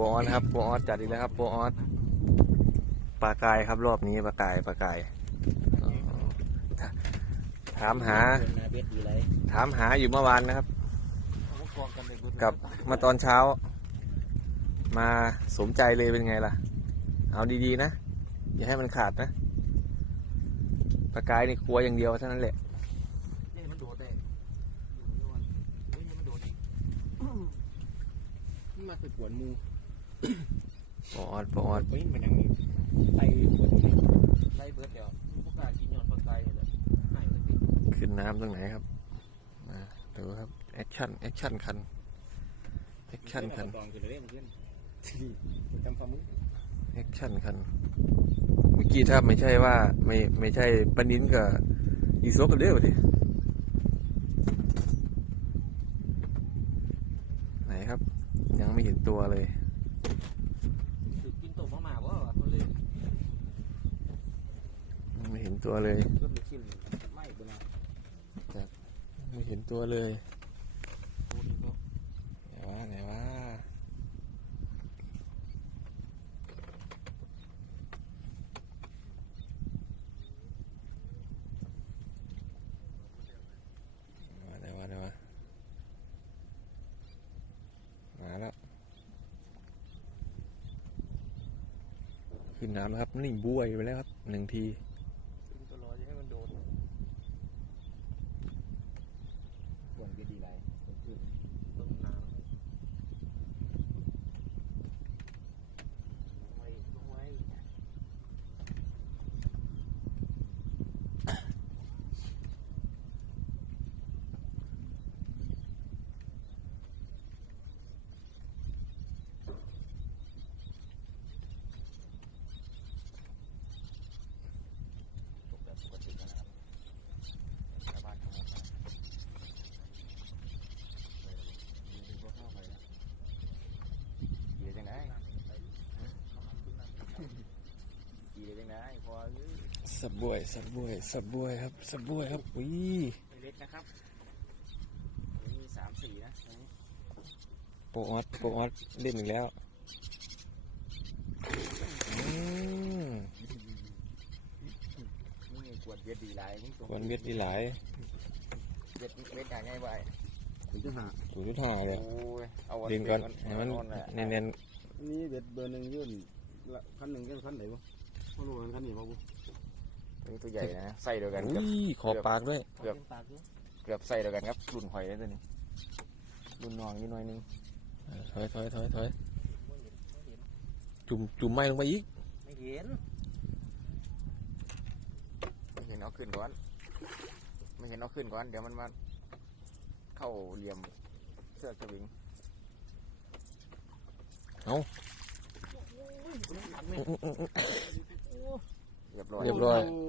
โปรออสครับโปรออสจัดอีกแล้วครับโปรออสปลากายครับรอบนี้ปลากายปลากายอ๋อถถามหานาเบ็ดอยู่ไรถามหาอยู่เมื่อวานนะครับกับมาตอนเช้า มาสมใจเลยเป็นไงล่ะ เอาดีๆนะ อย่าให้มันขาดนะปลากายนี่กลัวอย่างเดียวเท่านั้นแหละนี่มันโดดได้อยู่มันโดนเฮ้ยมันโดดอีกมันมาตึกหวนมูโปรออสโปออสเฮ้ยมันยังมีไล่หวนเลยไล่เบิร์ดเดี๋ยวพวกกากินยอนปลาไตเลยหายเลยขึ้นน้ำตรงไหนครับมาดูครับแอคชั่นแอคชั่นคันแอคชั่นคันตอนเลยมันขึ้นจำความมือแอคชั่นคันเมื่อกี้ถ้าไม่ใช่ว่าไม่ไม่ใช่ปนินกับอีโซกันเด้อดิไหนครับ ยังไม่เห็นตัวเลย ถือกินตัวมาหมาว่ามันเลย ยังไม่เห็น ตัวเลยไม่เป็นไม่เห็นตัวเลยไหนวะไหนวะไหนวะไหนวะมาแล้วขึ้นน้ำแล้วครับนี่งบุ้ยไปแล้วครับหนึ่งที กินตัวรอจะให้มันโดนหวนก็ดีไรคนขึ้นต้นน้ำไว้ไว้ ตกแบบปกติแล้วนะครับชาวบ้านทั้งหมดนะดูดูก็เข้าไปนะเดี๋ยวจังไดขี่ได้จังไดพอเอ้ย สับบวยสับบวยสับบวยครับสับบวยครับอุ้ยไม่เล็กนะครับอันนี้มีสามสี่นะอันนี้โปรออสโปรออสเล่นอีกแล้วอืมนี่กวดเบ็ดดีหลายนี่กวนเวียดดีหลายเบ็ดเบ็ดอย่างไงไปคุณจะหาถูทุกท่าเลยโอ้ยเอาเล่นก่อนให้มันแหละเน้นนี่เด็ดเบอร์หนึ่งยื่นละคันหนึ่งก็คันไหนวะ ไม่รู้คันนี้ป่ะบุนี่ตัวใหญ่นะไส้เดียวๆกันอุ้กับยขอปากด้วย เกือบเกือบไส้เดียวกันครับรุ่นหอยเลยตัวนี้รุ่นน้องนิดหน่อยนึงเออถอยถอยถอยถอยจุ่มจุ่มไม้ลงไปอีก ไม่เห็นไม่เห็นเอาขึ้นก่อนไม่เห็นเอาขึ้นก่อนเดี๋ยวมันมาเข้าเหลี่ยมเสื้อกระวิงเอาเรียบร้อย เรียบร้อยโอ้ย